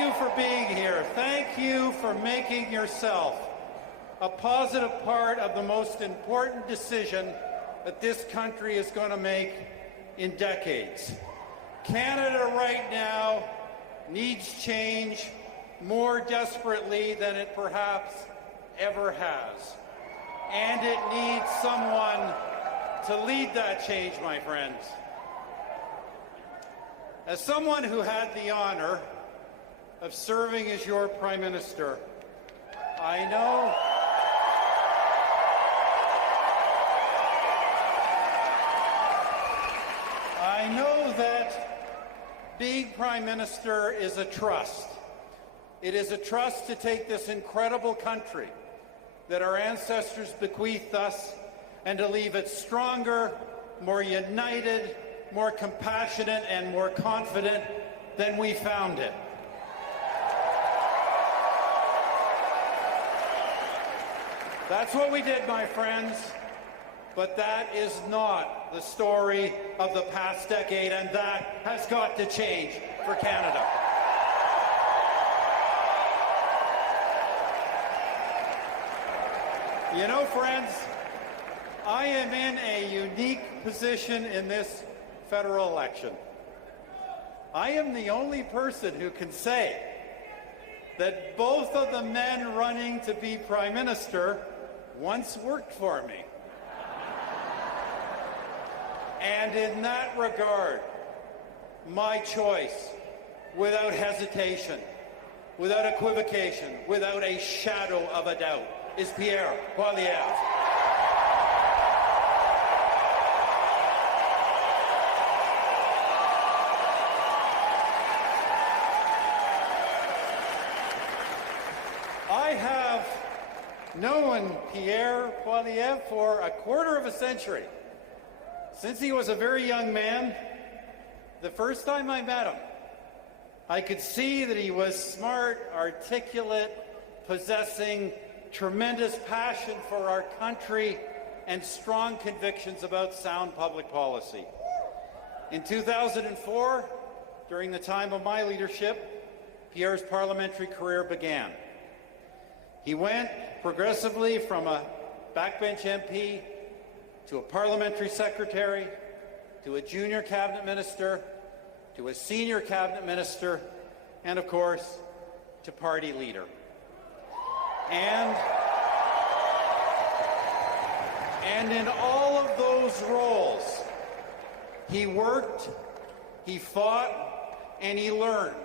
you for being here. Thank you for making yourself a positive part of the most important decision that this country is going to make in decades. Canada right now needs change more desperately than it perhaps ever has. And it needs someone to lead that change, my friends. As someone who had the honor of serving as your Prime Minister, I know that being Prime Minister is a trust. It is a trust to take this incredible country that our ancestors bequeathed us and to leave it stronger, more united, more compassionate, and more confident than we found it. That's what we did, my friends. But that is not the story of the past decade, and that has got to change for Canada. You know, friends, I am in a unique position in this federal election. I am the only person who can say that both of the men running to be Prime Minister once worked for me. And in that regard, my choice, without hesitation, without equivocation, without a shadow of a doubt, is Pierre Poilievre. I have known Pierre Poilievre for a quarter of a century. Since he was a very young man, the first time I met him, I could see that he was smart, articulate, possessing tremendous passion for our country and strong convictions about sound public policy. In 2004, during the time of my leadership, Pierre's parliamentary career began. He went progressively from a backbench MP to a parliamentary secretary, to a junior cabinet minister, to a senior cabinet minister, and of course, to party leader. And in all of those roles, he worked, he fought, and he learned.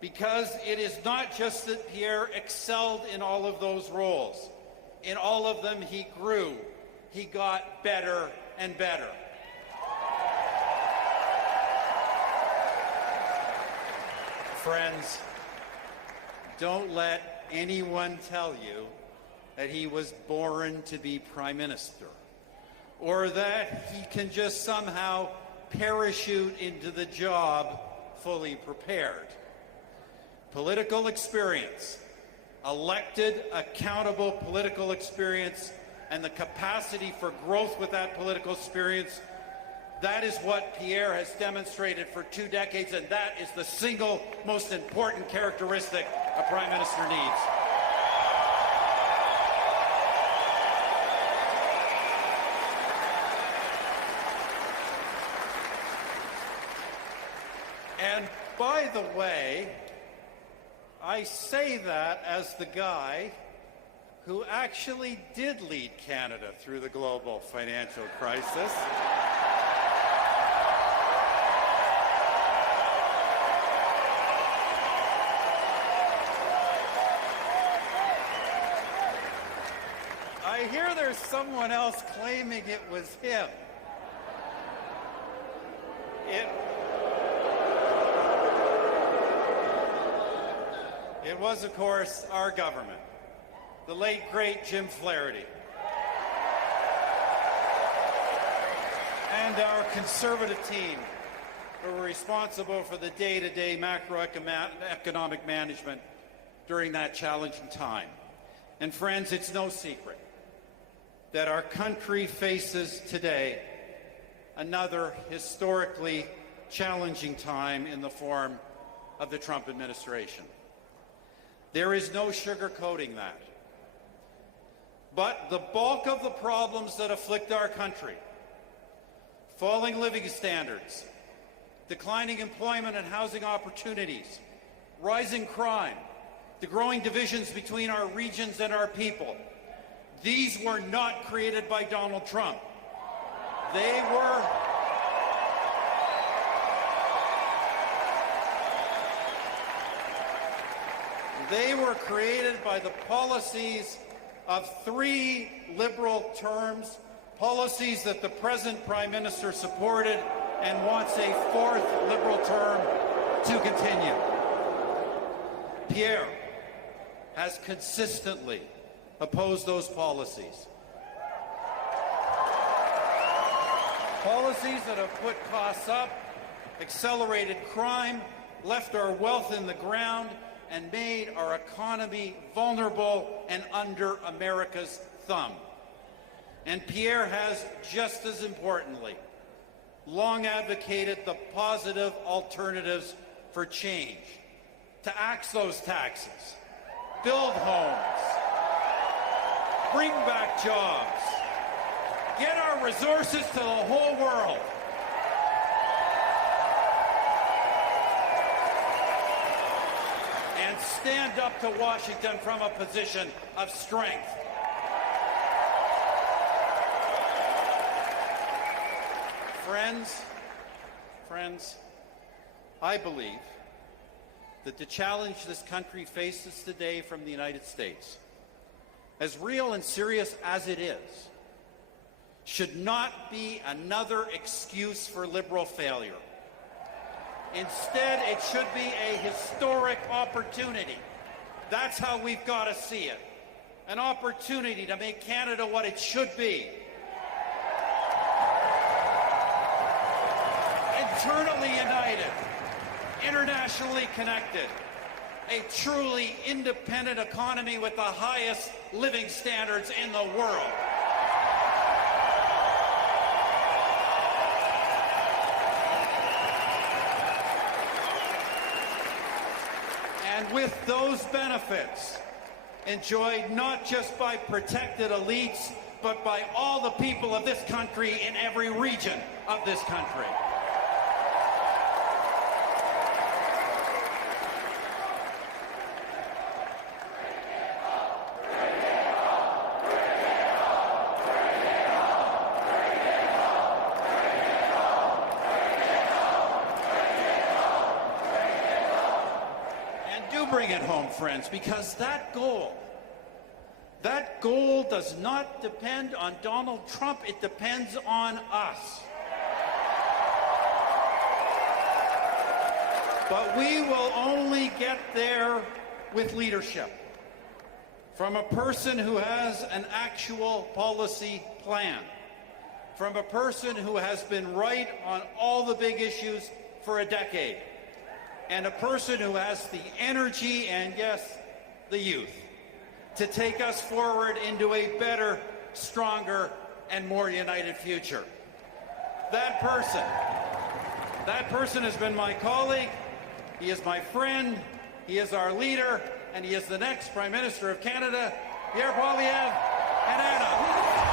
Because it is not just that Pierre excelled in all of those roles. In all of them, he grew. He got better and better. Friends, don't let anyone tell you that he was born to be Prime Minister, or that he can just somehow parachute into the job fully prepared. Political experience, elected, accountable political experience, and the capacity for growth with that political experience, that is what Pierre has demonstrated for 2 decades, and that is the single most important characteristic a Prime Minister needs. And by the way, I say that as the guy who actually did lead Canada through the global financial crisis. I hear there's someone else claiming it was him. It was, of course, our government, the late, great Jim Flaherty, and our Conservative team who were responsible for the day-to-day macroeconomic management during that challenging time. And friends, it's no secret that our country faces today another historically challenging time in the form of the Trump administration. There is no sugarcoating that. But the bulk of the problems that afflict our country, falling living standards, declining employment and housing opportunities, rising crime, the growing divisions between our regions and our people, these were not created by Donald Trump. They were created by the policies of 3 Liberal terms, policies that the present Prime Minister supported and wants a 4th Liberal term to continue. Pierre has consistently opposed those policies. Policies that have put costs up, accelerated crime, left our wealth in the ground, and made our economy vulnerable and under America's thumb. And Pierre has, just as importantly, long advocated the positive alternatives for change, to axe those taxes, build homes, bring back jobs, get our resources to the whole world. And stand up to Washington from a position of strength. Friends, I believe that the challenge this country faces today from the United States, as real and serious as it is, should not be another excuse for Liberal failure. Instead, it should be a historic opportunity. That's how we've got to see it. An opportunity to make Canada what it should be. Internally united, internationally connected, a truly independent economy with the highest living standards in the world. And with those benefits enjoyed not just by protected elites, but by all the people of this country in every region of this country. Bring it home, friends, because that goal does not depend on Donald Trump. It depends on us. But we will only get there with leadership from a person who has an actual policy plan, from a person who has been right on all the big issues for a decade, and a person who has the energy and, yes, the youth to take us forward into a better, stronger, and more united future. That person has been my colleague, he is my friend, he is our leader, and he is the next Prime Minister of Canada, Pierre Poilievre, and Anna.